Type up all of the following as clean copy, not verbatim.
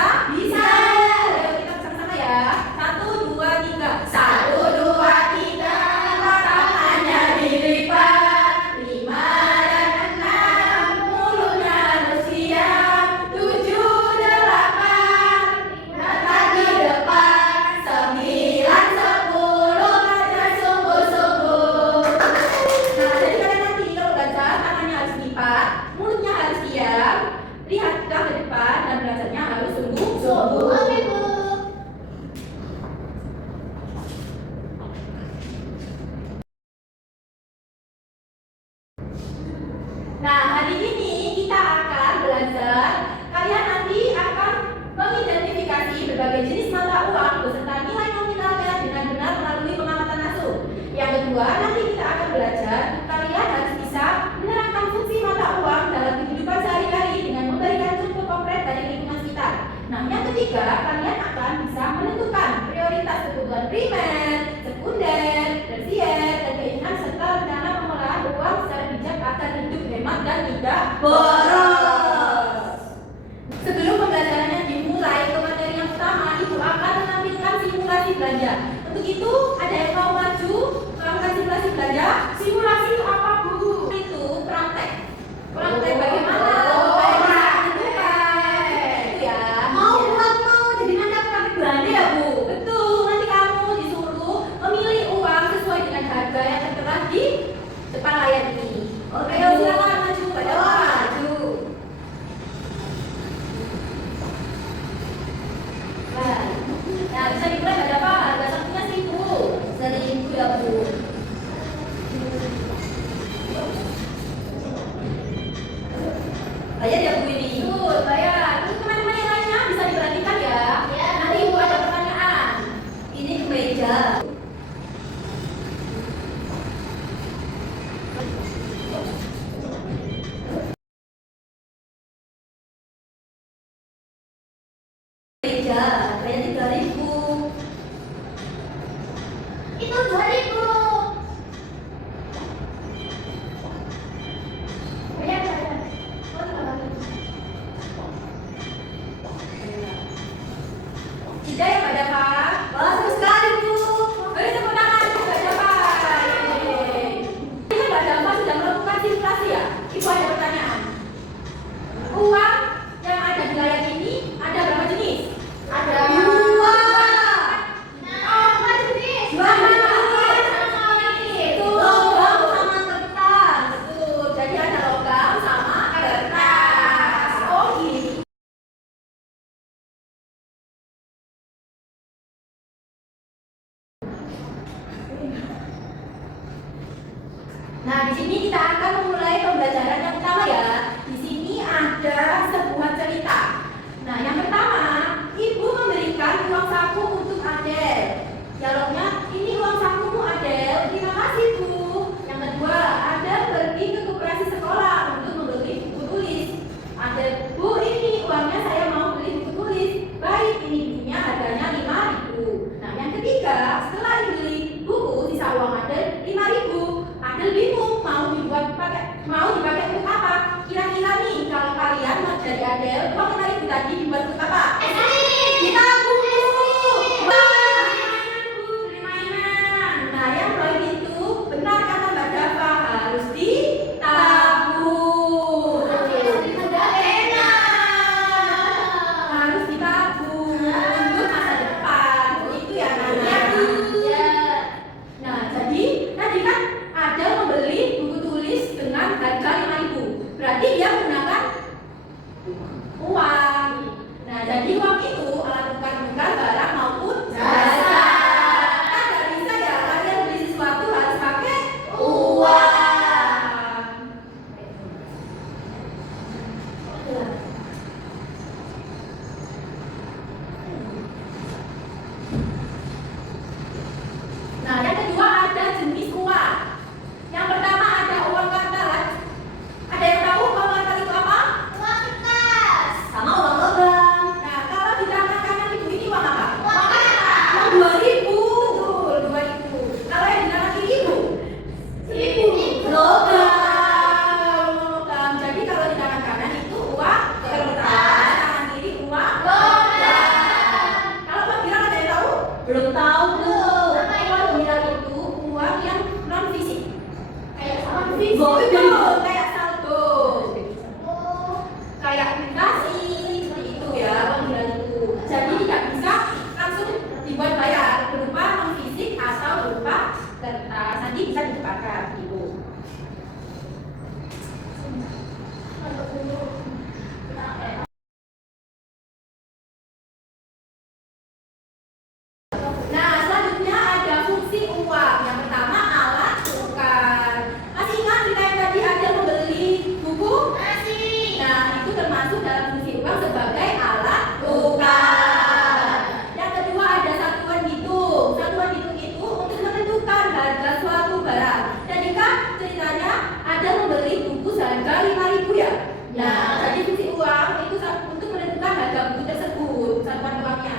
Bisa? Bisa. Ayo kita bersama-sama ya. 1, 2, 3. 1, 2, 3. Tangannya dilipat. 5 dan 6. Mulutnya harus diam. 7, 8. Mata di depan. 9, 10. Belajar sungguh-sungguh. Nah, jadi kalian nanti kalau belajar tangannya harus dilipat, mulutnya harus diam, lihatlah ke depan dan belajarnya harus sungguh-sungguh. Oke, Bu. Nah, hari ini kita akan belajar. Kalian nanti akan mengidentifikasi berbagai jenis mata uang beserta nilai nominalnya dengan benar melalui pengamatan asuh. Yang kedua, nanti kita akan belajar. Kalian harus bisa menerangkan fungsi mata uang dalam kehidupan sehari-hari dengan memberikan contoh konkret dari lingkungan sekitar. Nah, yang ketiga, kalian akan bisa menentukan prioritas kebutuhan primer, sekunder, tersier, dan keinginan serta rencana pengolahan uang secara bijak agar hidup hemat dan tidak boros. Sebelum pembelajarannya dimulai ke materi yang utama, Ibu akan menampilkan simulasi belanja. Untuk itu, ada yang mau maju melakukan simulasi belanja? Simulasi itu apa, Bu? Itu praktek. Praktek bagaimana? Itu ya. Mau jadi nanti praktek belanja ya, Bu? Betul, nanti kamu disuruh memilih uang sesuai dengan harga yang tertera di depan layar ini. Oke, Ayo Bu. silakan maju, pada maju. Nah, bisa dimulai pada apa? Harga satunya 1.000. 1.000 ya, Bu. Bayar ya, Bu, ini. Betul, bayar. Untuk teman-teman yang lainnya bisa diperhatikan ya. Ya, Nanti Ibu ada pertanyaan. Ini kemeja. Kemeja, harganya 3.000. Itu 2.000. Bayar, bayar. Tidak ya, Mbak Dava? Bagus sekali, Bu. Beri tepuk tangan untuk Mbak Dava. Yeay. Ini Mbak Dava sudah melakukan simulasi ya? Ibu ada pertanyaan. Uang yang ada di layar ini ada berapa jenis? Ada Dua. Oh, bukan jenis. Dua. Itu Logam sama kertas. betul. Jadi ada logam sama kertas. Oh, gini. Nah, di sini kita akan memulai pembelajaran yang pertama ya. Di sini ada sebuah cerita. Nah, yang pertama, Ibu memberikan uang saku untuk Adel. Dialognya, ini uang sakumu Adel. Terima kasih, Bu. Yang kedua, Adel pergi ke koperasi sekolah untuk membeli buku tulis. Adel, Bu, ini uangnya saya mau beli buku tulis. Baik, ini bukunya harganya 5.000. Nah, yang ketiga, setelah dibeli buku, sisa uang Adel 5.000. Adel bingung mau dipakai untuk apa? Kira-kira nih kalau kalian mau jadi Adel, uang 5.000 tadi dibuat untuk apa? Ditabung, Bu. Beli mainan. Nah, yang poin itu benar kata Mbak Dava, harus ditabung. Sudah enak. Harus ditabung untuk masa depan. Itu ya, Nana. Ya. Nah, jadi tadi kan ada membeli buku tulis dengan harga 5.000. Berarti dia menggunakan uang. Nah, jadi uang itu alat tukar Betul, kayak saldo, kayak aplikasi seperti itu ya panggilan itu. Jadi tidak bisa langsung dibuat bayar berupa non fisik atau berupa kertas. Nanti bisa ditukarkan gitu. Nah, selanjutnya ada fungsi uang. Yang pertama alat tukar. Masih ingat kita yang tadi ada membeli buku? Nah, itu termasuk dalam fungsi uang sebagai alat tukar. Yang kedua ada satuan hitung. Satuan hitung itu untuk menentukan harga suatu barang. Jadi kan ceritanya ada membeli buku seharga 5.000 ya. Nah, jadi fungsi uang itu untuk menentukan harga buku tersebut. Satuan uangnya.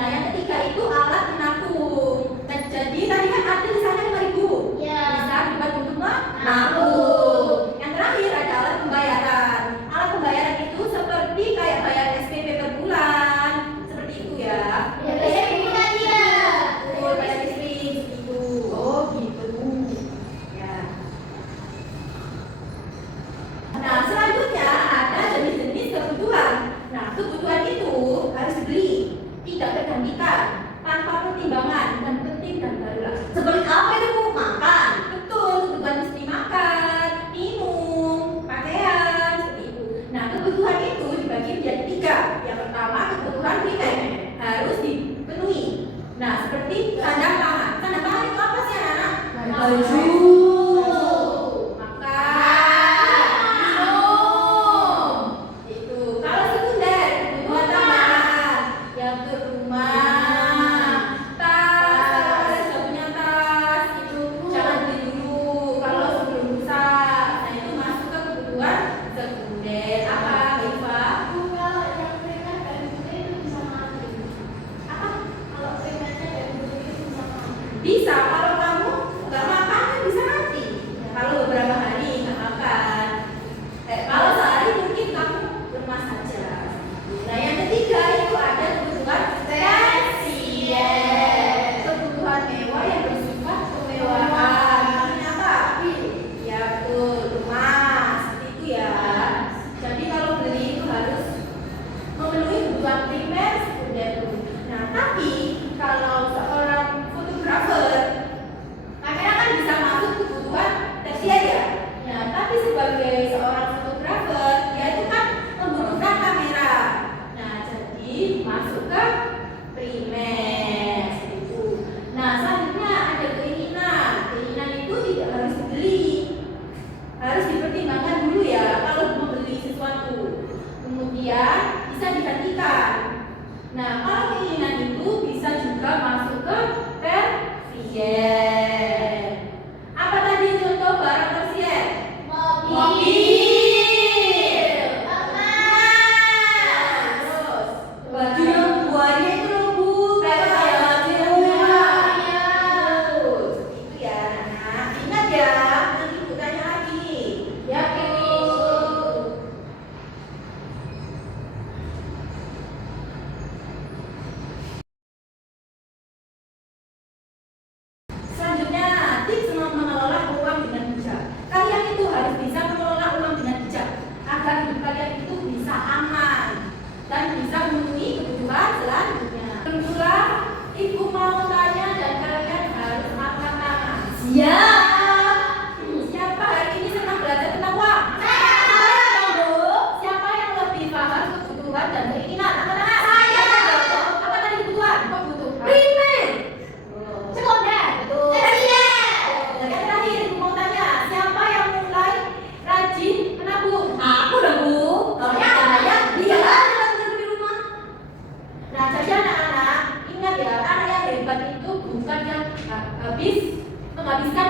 Nah, yang ketiga itu alat menabung. Nah, jadi tadi kan ada misalnya 5.000. Bisa dibuat untuk menabung. Yang terakhir ada alat pembayaran. Alat pembayaran itu seperti kayak bayar SPP per bulan, seperti itu ya. Betul, bayar listrik itu. Oh, gitu. Ya. Nah, selanjutnya ada jenis-jenis kebutuhan. Nah, kebutuhan itu harus dibeli, tidak tergantikan, tanpa pertimbangan dan penting dan darurat. Seperti apa itu Bu? Makan. Betul, kebutuhan mesti makan, minum, pakaian, seperti itu. Nah, kebutuhan itu dibagi menjadi 3. Yang pertama, kebutuhan primer harus dipenuhi. Nah, seperti sandang pangan. Sandang pangan itu apa sih anak-anak? Baju. Makan, minum. Itu. Kalau sekunder, kebutuhan tambahan yang ke rumah, tas. Kalau kalian sudah punya tas, itu jangan beli dulu kalau sebelum rusak. Nah, itu masuk ke kebutuhan sekunder. Apa, Iva? Apa? Bisa, kalau kamu nggak makan kan bisa mati. Kalau beberapa hari nggak makan, kalau sehari mungkin kamu lemas saja. Nah, yang ketiga itu ada kebutuhan tersier, kebutuhan mewah yang bersifat kemewahan. Ini apa? Ya betul, rumah seperti itu ya. Jadi kalau beli itu harus memenuhi kebutuhan primer, sekunder. Nah, tapi kalau seorang fotografer, kamera kan bisa masuk kebutuhan tersier ya. Nah, tapi sebagai seorang fotografer, dia itu kan membutuhkan kamera. Nah, jadi masuk ke primer seperti itu. Nah, selanjutnya ada keinginan. Keinginan itu tidak harus dibeli, harus dipertimbangkan dulu ya kalau membeli sesuatu. Kemudian bisa digantikan. Nah, kalau keinginan itu bisa juga masuk ke tersier. Apa tadi contoh barang tersier? Terus Baju yang buahnya itu loh Bu. Kayak baju yang mewah. Terus itu ya anak. Ingat ya, nanti ibu tanya lagi. Ya, Bu. Selanjutnya, tips mengelola uang dengan bijak. Kalian itu harus bisa mengelola uang dengan bijak agar hidup kalian itu bisa aman dan bisa memenuhi kebutuhan selanjutnya. Kedua, ibu mau tanya dan kalian harus angkat tangan. Siapa hari ini senang belajar tentang uang? Siapa yang lebih paham kebutuhan dan keinginan? Angkat tangan. Apa tadi kebutuhan? Kebutuhan. Sekunder. Betul. Yang terakhir, ibu mau tanya, siapa yang mulai rajin menabung? Aku dong Bu. Kalau Ya, saya dia. di rumah. Nah, jadi anak-anak ingat ya, anak yang hebat itu bukan yang habis menghabiskan